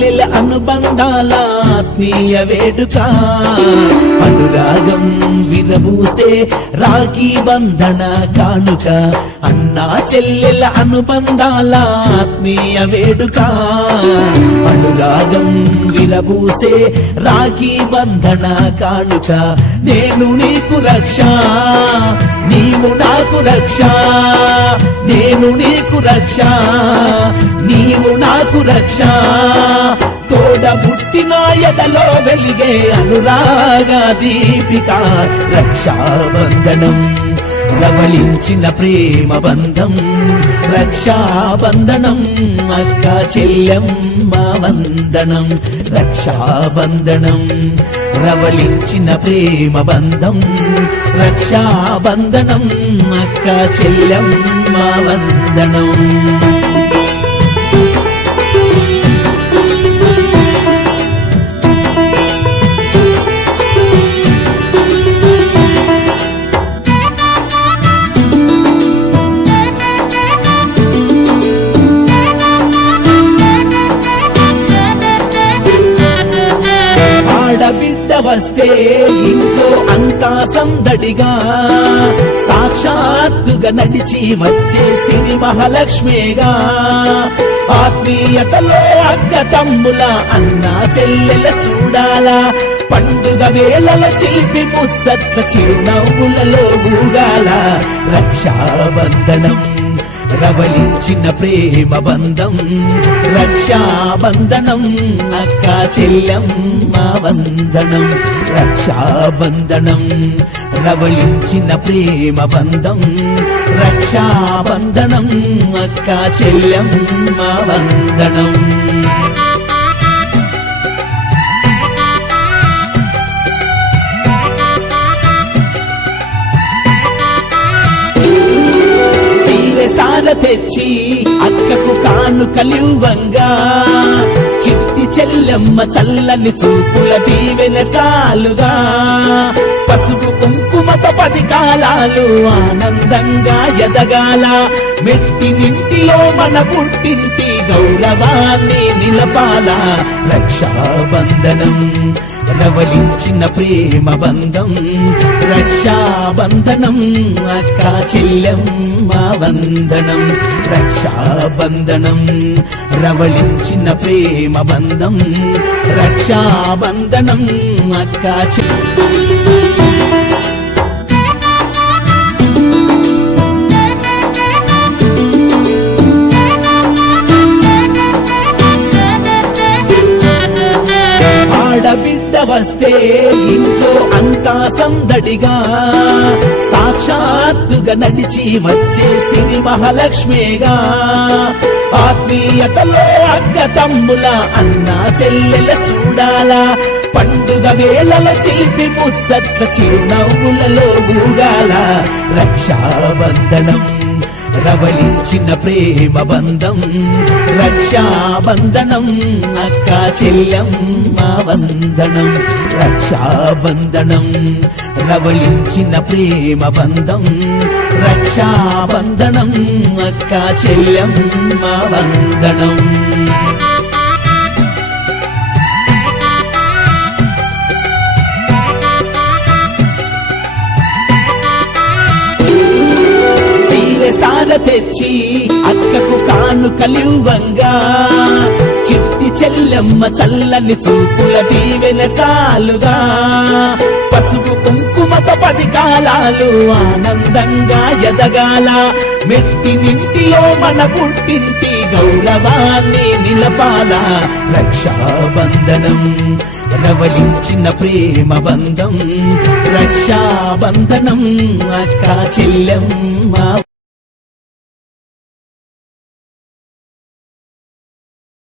చెల్లెల అనుబంధాల ఆత్మీయ వేడుక అనురాగం విరబూసే రాఖీ బంధన కానుక అన్నా చెల్లెల అనుబంధాల ఆత్మీయ వేడుక అనురాగం విరబూసే రాఖీ బంధన కానుక నేను నీకు రక్ష నీవు నాకు రక్ష నేను నీకు రక్ష నీవు నాకు రక్ష తోడబుట్టిన ఎదలో వెలిగే అనురాగ దీపిక రక్షాబంధనం రవళించిన ప్రేమ బంధం రక్షాబంధనం అక్క చెల్లెమ్మ వందనం రక్షాబంధనం రవళించిన ప్రేమ బంధం రక్షాబంధనం అక్క చెల్లెమ్మ వందనం బిడ్డ వస్తే ఇంట్లో అంతా సందడిగా సాక్షాత్తుగా నడిచి వచ్చే సిరి మహాలక్ష్మిగా ఆత్మీయతలో అక్క తమ్ముల అన్న చెల్లెల చూడాలా పండుగ వేళల చిలిపి ముచ్చట్ల చిరునవ్వులలో ఊగాల రక్షాబంధనం రవళించిన ప్రేమ బంధం రక్షాబంధనం అక్క చెల్లెమ్మ వందనం రక్షాబంధనం రవళించిన ప్రేమ బంధం రక్షాబంధనం అక్క చెల్లెమ్మ వందనం సార తెచ్చి అక్కకు కానుకలివ్వంగా చిట్టి చెల్లెమ్మ చల్లని చూపుల దీవెన చాలుగా పసుపు కుంకుమత 10 కాలాలు ఆనందంగా ఎదగాల మెట్టినింటిలో మన పుట్టింటి గౌరవాన్ని నిలపాల రక్షాబంధనం రవళించిన ప్రేమ బంధం రక్షాబంధనం అక్క చెల్లెమ్మ వందనం రక్షాబంధనం రవళించిన ప్రేమ బంధం రక్షాబంధనం అక్క ఆడబిడ్డ వస్తే ఇంట్లో అంతా సందడిగా సాక్షాత్తుగా నడిచి వచ్చే సిరి మహాలక్ష్మిగా ఆత్మీయతలో అక్క తమ్ముల అన్న చెల్లెల చూడాలా పండుగ వేళల చిలిపి ముచ్చట్ల చిరునవ్వులలో ఊగాల రక్షాబంధనం రవళించిన ప్రేమ బంధం రక్షాబంధనం అక్క చెల్లెమ్మ వందనం రక్షాబంధనం రవళించిన ప్రేమ బంధం రక్షాబంధనం అక్క చెల్లెమ్మ వందనం సార తెచ్చి అక్కకు కానుకలివ్వంగా చిట్టి చెల్లెమ్మ చల్లని చూపుల దీవెన చాలుగా పసుపు కుంకుమత 10 కాలాలు ఆనందంగా ఎదగాల మెట్టినింటిలో మన పుట్టింటి గౌరవాన్ని నిలపాల రక్షాబంధనం రవళించిన ప్రేమ బంధం రక్షాబంధనం అక్క చెల్లెమ్మ